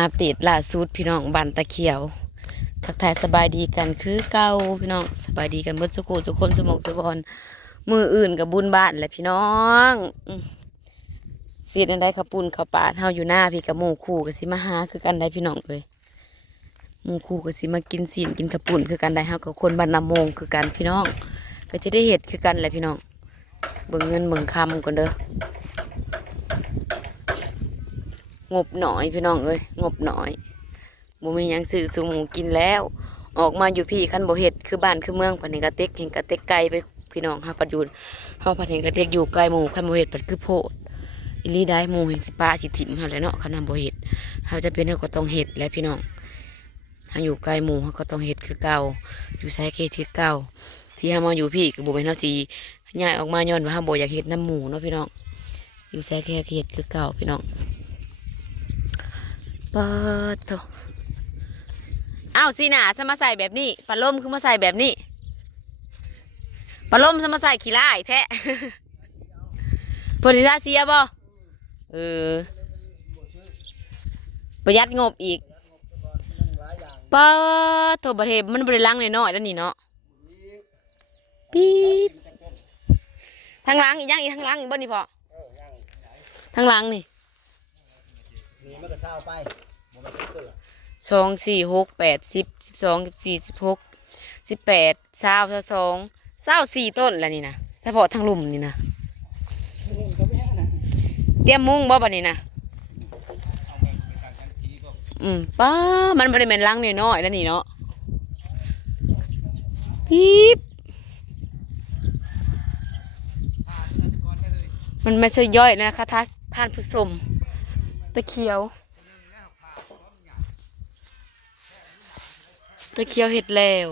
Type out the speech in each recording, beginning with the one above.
อัปเดตล่าสุดพี่น้องบ้านตะเขียวทักทายสบายดีกันคือเก่าพี่น้องสบายดีกันเมื่อสุกูทุกคนสมองสุบอนมืออื่นกับบุญบ้านแหละพี่น้องเสียดอันใดขับปุ่นขับปาดเฮาอยู่หน้าพี่กับหมู่คู่กับสิมาหาคือกันได้พี่น้องเลยหมู่คู่กับสิมากินศีลกินขับปุ่นคือกันได้เฮากับคนบ้านนาโมงคือกันพี่น้องก็จะได้เห็ดคือกันแหละพี่น้องเบิ่งเงินเบิ่งคำก่อนเด้องบหน่อยพี่น้องเอ้ยงบหน่อยบ่มีหยังซื้อสู่หมูกินแล้วออกมาอยู่พี่คันบ่เฮ็ดคือบ้านคือเมืองปานนี้กระเต็กเห็นกระเต็กไกลไปพี่น้องเฮาปัดอยู่เฮาปัดเห็นกระเต็กอยู่ไกลหมู่คันบ่เฮ็ดปัดคือโพดอีหลีได้หมู่เห็นสิป้าสิถิ่มเฮาแหล้วเนาะคันนำบ่เฮ็ดเฮาจะเป็นเฮาก็ต้องเฮ็ดแหละพี่น้องเฮาอยู่ไกลหมู่เฮาก็ต้องเฮ็ดคือเก่าอยู่ไสเกคือเก่าที่เฮามาอยู่พี่ก็บ่แม่นเฮาสิย้ายออกมาย้อนว่าเฮาบ่อยากเฮ็ดน้ำหมู่เนาะพี่น้องอยู่ไสแค่เฮ็ดคือเก่าพี่น้องปะโถอ้าวสิหนาสมาใส่แบบนี้ปลาล่มคือมาใส่แบบนี้ปลาล่มสมาใส่ขี้ร้ายแท้ โพธิราเซียบ่เออประหยัดงบอีกปะโถประเทศมันบริลังน้อยๆแล้วนี่เนาะปี๊ดทางหลังอีกยังอีกทางหลังอีกบ่นี่พอทางหลังนี่นี่มันก็เศร้าไป2 4 6 8 10 12 14 16 18 22 24ต้นแล้วนี่นะเฉพาะทางลุ่มนี่นะเตรียมมุ้งบ่บัดนี้นะป้ามันบ่ได้แม่นลังน้อยๆแล้วนี่เนาะปี๊บมันไม่ใช่ย่อยนะคะท่านผู้ชมตะเคียวเห็ดแล้ว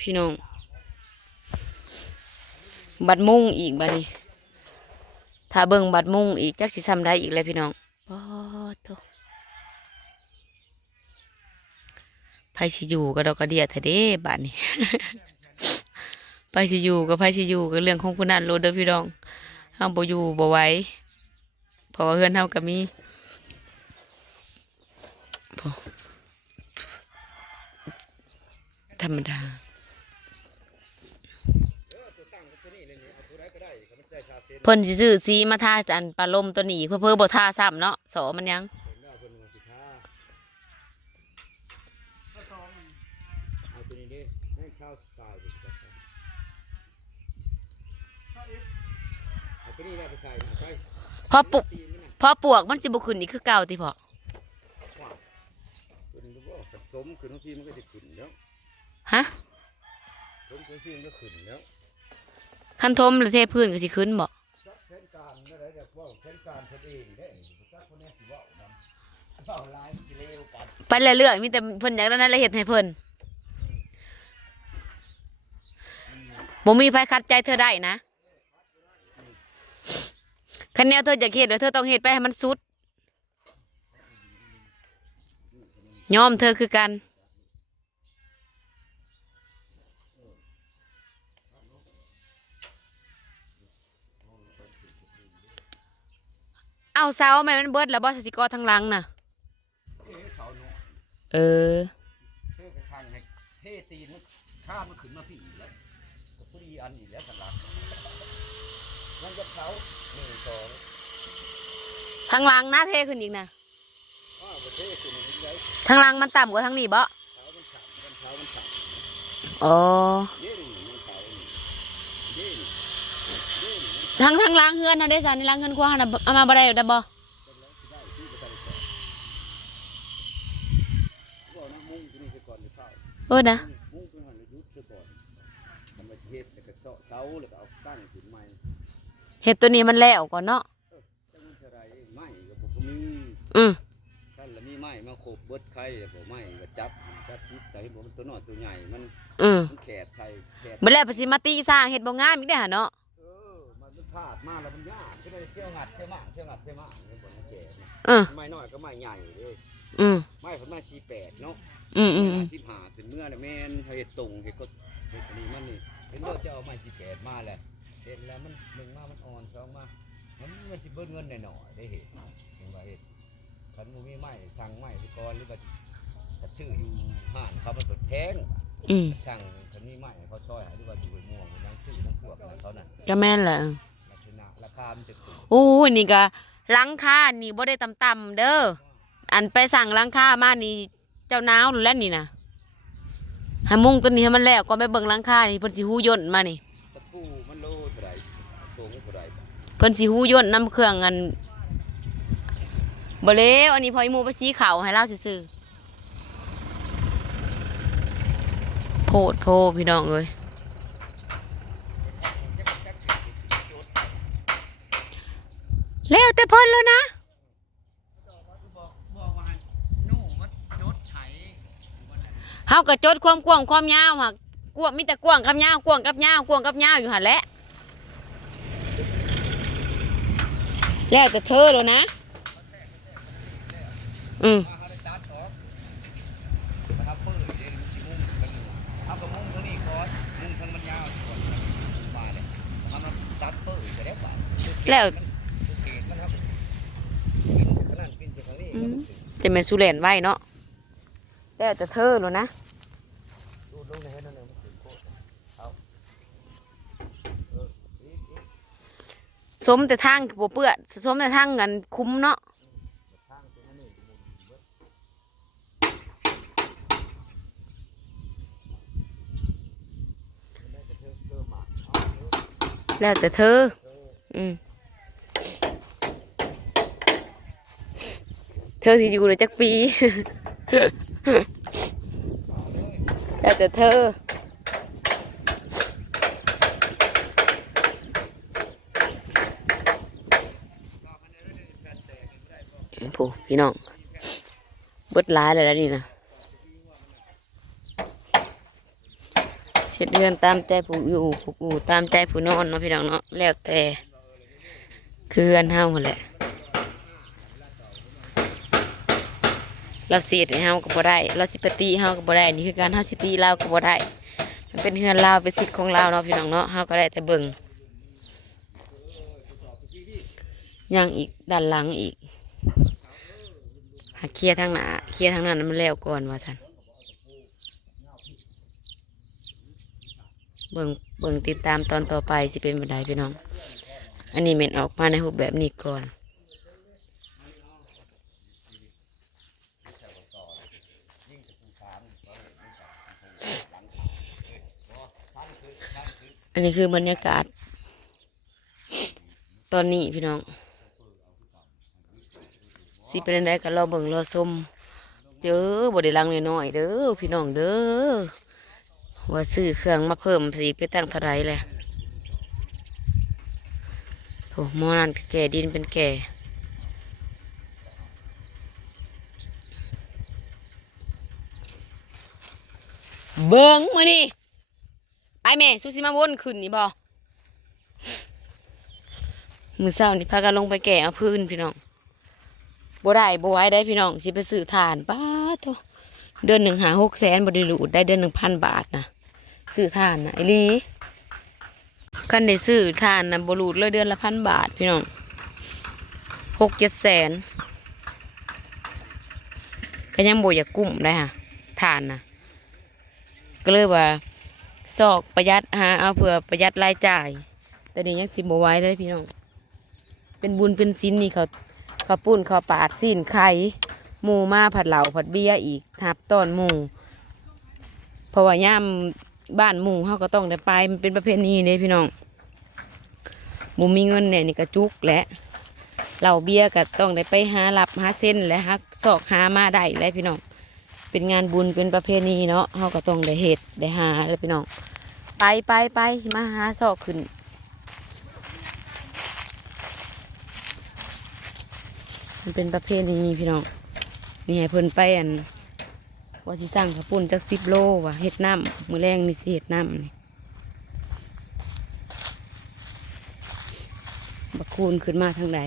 พี่น้องบัดมุ่งอีกบัดนี้ถ้าเบิ่งบัดมุ่งอีกจักสิซ้ำได้อีกเลยพี่น้องปอโตไผสิอยู่ก็ดอกกระเดียแท้เด้บัดนี้ ไผสิอยู่ก็ไผสิอยู่ก็เรื่องของผู้นั้นโลดเด้อพี่น้องเฮาบ่อยู่บ่ไหวเพราะว่าเฮือนเฮาก็มีธรรมดาเพิ่นสิซื้อสีมาทาอันปลาลมตัวนี้เพื่อบ่ทาซ้ำเนาะสอมันยังพอปุพอปวกมันสิบ่ขึ้นอีกคือเก่าติพ่อสมขึ้นทีมันก็จะขึ้นแล้วฮะสมขึ้นทีมันก็ขึ้นแล้วคันทมหรือเทพื้นก็สิขึ้นบ่เส้นการอะไรเดี๋ยวว่าเส้นการเพิ่นเองได้จักคนนี้สิว่านำว่าลายสิเลวกันไปเรื่อยๆมีแต่เพิ่นอยากได้นั่นละเฮ็ดให้เพิ่นบ่มีไผขัดใจเธอได้นะคันแนวเธออยากเฮ็ดแล้วเธอต้องเฮ็ดไปให้มันสุดยอมเธอคือกันเอาเสาแม่มันเบิดแล้วบ่สิกอทางหลังน่ะเออเทกระชังให้เทตีนข้ามมันขึ้นมาพี่แล้วก็พอดีอันนี้แล้วกันละมันก็เขา1 2ทางหลังน่าเทขึ้นอีกนะทางหลังมันต่ำกว่าทางนี้บ่อ๋อทางหลังเฮือนนะได้สารในหลังเฮือนกว้างนะเอามาบ่ได้ได้บ่เออนะเห็ดตัวนี้มันแล้วก่อนเนาะท่านละมีไม้มาโขบเบิดไข่บ่ไม้ก็จับพิษใส่บ่มันตัวน้อยตัวใหญ่มันแขดใส่แขดบ่แล้วภาษีมาตีสร้างเห็ดบ่งามอีกได้อหั่นเนาะมันพลาดมาแล้วมันยากก็ได้เที่ยวงัดเที่ยวมาเนี่ยบ่แก่ไม้น้อยก็ไม้ใหญ่เด้ไม้ผมไม้48เนาะ15ถึงเมื่อน่ะแม่นเฮ็ดตรงเฮ็ดก็เฮ็ดอันนี้มันนี่เห็นว่าจะเอาไม้48มาแหละเห็นแล้วมัน1มามันอ่อน2มา มันสิเบิ้เงินหน่อยได้เห็นยังไงคันมูมีไม้สั่งไม้ที่ก่อนหรือว่าชื่ออยู่ห้างเขามันเปิดแพงสั่งคันนี้ไม้เขาช่อยหรือว่าอยู่บนม่วงนั่งชื่อนั่งพวกเขานั่นก็แม่นแหละราคามันจะถูกโอ้ยนี่ก็หลังคานี่บ่ได้ต่ำๆเด้ออันไปสั่งหลังคามานี่เจ้าหนาวแล้วนี่นะหามุงตัวนี้ให้มันแล้วก็ไปเบิ่งหลังคานี่เพิ่นสิฮู้ย่นมานี่ตะปูมันโลเท่าไหร่สูงเท่าไหร่เพิ่นสิฮู้ย่นนำเครื่องอันบ่เลวอันนี้พออีหมู่ไปสีขาวให้เราซื่อๆโพดโพพี่น้องเอ้ยแล้วแต่เพิ่นแล้วนะเฮาก็จดความกว้างความยาวค่ะกว้างมีแต่กว้างกับยาวกว้างกับยาวกว้างกับยาวอยู่หั่นแหละแล้วแต่เธอแล้วนะแล้วจะเป็นสุแลนไว้เนาะแล้วแต่เธอแล้วนะสมแต่ทางบ่เปื้อนสมแต่ทางกันคุ้มเนาะแล้วแต่เธอเธอสิอยู่เลยจักปีแล้วแต่เธอผู้พี่น้องเบิดร้ายเลยแล้วนี่นะเฮ็ดเดือนตามใจผู้อยู่ผู้ตามใจผู้นอนเนาะพี่น้องเนาะแล้วแต่คืออันเฮาแหละเราเสียดให้เฮาก็บ่ได้เราสิปฏิเฮาก็บ่ได้นี่คือการเฮาสิตีเราก็บ่ได้มันเป็นเฮือนเราเป็นสิทธิ์ของเราเนาะพี่น้องเนาะเฮาก็ได้แต่เบิ่งยังอีกด้านหลังอีกหาเคลียร์ทางหน้าเคลียร์ทางนั้นมันแล้วก่อนว่าซั่นเบิ่งติดตามตอนต่อไปสิเป็นบันไดพี่น้องอันนี้แม่นออกมาในรูปแบบนี้ก่อนอันนี้คือบรรยากาศตอนนี้พี่น้องสิเป็นไดก็รอเบิ่งรอชมเจอบ่ได้ลังน้อยๆเด้อพี่น้องเด้อว่าซื้อเครื่องมาเพิ่มสิไปตั้งเท่าไรแหละโอ้หม้อนั่นแก่ดินเป็นแก่เบิ่งมื้อนี้ไปแม่สุสิมาวนขึ้นนี่บ่มื้อเช้านี่พากันลงไปแก่เอาพื้นพี่น้องบ่ได้บ่ไหวได้พี่น้องสิไปซื้อถ่านป้าโตเดือนหนึ่งหา600,000บ่ได้รูดได้เดือน1,000 บาทนะซื้อถ่านนะไอ้ลีคันได้ซื้อถ่านนะบ่รูดเลยเดือนละ1,000 บาทพี่น้อง6-7 แสนก็ยังบ่อยากกุ้มได้ค่ะถ่านนะก็เลยว่าซอกประหยัดหาเอาเผื่อประหยัดรายจ่ายแต่นี่ยังสิบ่ไหวได้พี่น้องเป็นบุญเป็นศีลนี่เขาปุ้นเขาปาดสิ้นไข่หมูมาผัดเหล่าผัดเบียอีกทับต้นหมูเพราะว่าย่ามบ้านหมูเขาก็ต้องได้ไปมันเป็นประเพณีเลยพี่น้องหมูมีเงินเนี่ยนี่กระจุกและเหล่าเบียก็ต้องได้ไปหาหลับหาเส้นและหาซอกหามาได้แล้วพี่น้องเป็นงานบุญเป็นประเพณีเนาะเขาก็ต้องได้เฮ็ดได้หาแล้วพี่น้องไปมาหาซอกขึ้นมันเป็นประเพณีพี่น้องนี่ให้เพิ่นไปอันว่าสิสร้างข้าวปุ้นจัก10 โลว่ะเฮ็ดน้ำมื้อแรงนี่สิเฮ็ดน้ำนี่บักคูนขึ้นมาทางใด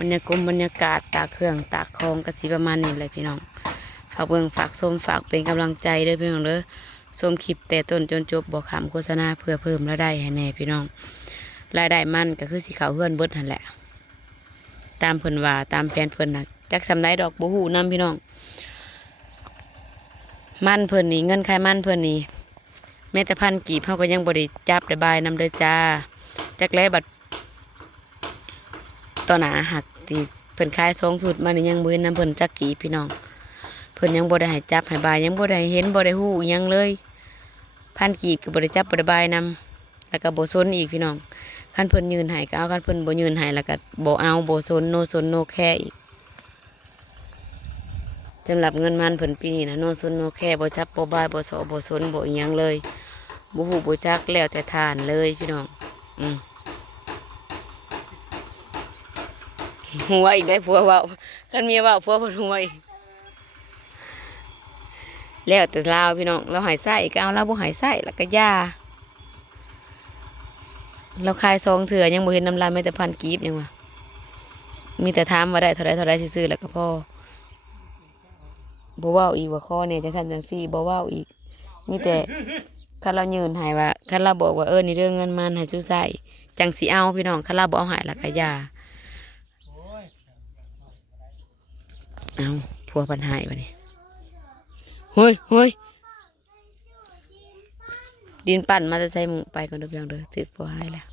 บรรยากาศตากเครื่องตากคองกะสิประมาณนี้เลยพี่น้องฝากเบิ่งฝากชมฝากเป็นกำลังใจเด้อพี่น้องเด้อ ชมคลิปแต่ต้นจนจบบอกคำโฆษณาเพื่อเพิ่มรายได้ให้แน่พี่น้องรายได้มันก็คือสิเขาเฮือนเบิดหันแหละตามเพิ่นว่าตามแผนเพิ่นนะจักสำได้ดอกบ่ฮู้นํพี่น้องมันเพิ่นนี่เงินใครมันเพิ่นนี่แม้แต่พันกีบเฮาก็ยังบ่ได้จับได้บายนำเด้อจ้าจักแลบัดต่อหน้าหักที่เพิ่นขาย2สูตรมานี่ยังบ่เห็นนำเพิ่นจักกีบพี่น้องเพิ่นยังบ่ได้ให้จับให้บายยังบ่ได้เห็นบ่ได้ฮู้อิหยังเลยพันกีบก็บ่ได้จับบ่ได้บายนำแล้วก็บ่สนอีกพี่น้องคันเพิ่นยืนให้ก็เอาคันเพิ่นบ่ยืนให้แล้วก็บ่เอาบ่สนโนแค่อีกสำหรับเงินมันเพิ่นปีนี้นะโนแค่บ่จับบ่บายบ่สอบ่สนบ่อิหยังเลยบ่ฮู้บ่จักแล้วแต่ทานเลยพี่น้องหัวอีกได้ผัวเว้าคันเมียเว้าผัวเพิ่นหัวอีกแล้วแต่ลาวพี่น้องเราหายไส้ก็เอาเราบ่หายไส้แล้วก็ย่าเราขาย2เถื่อยังบ่เห็นน้ำลายแม้แต่พันกีบยังว่ามีแต่ถามว่าได้เท่าไรซื่อๆแล้วก็พอบ่เว้าอีกว่าข้อเนี่ยจังซั่นจังซี่บ่เว้าอีกมีแต่คันเรายืนให้ว่าคันเราบอกว่านี่เรื่องเงินมันให้สู้ใส่จังสิเอาพี่น้องคันเราบ่เอาให้แล้วก็ย่าเอาผัวปัญหาบัดนี้เฮ้ยดินปั่นมาจะใส่หมูไปก่อนเด้อเพียงเด้อถือผัวให้แล้ว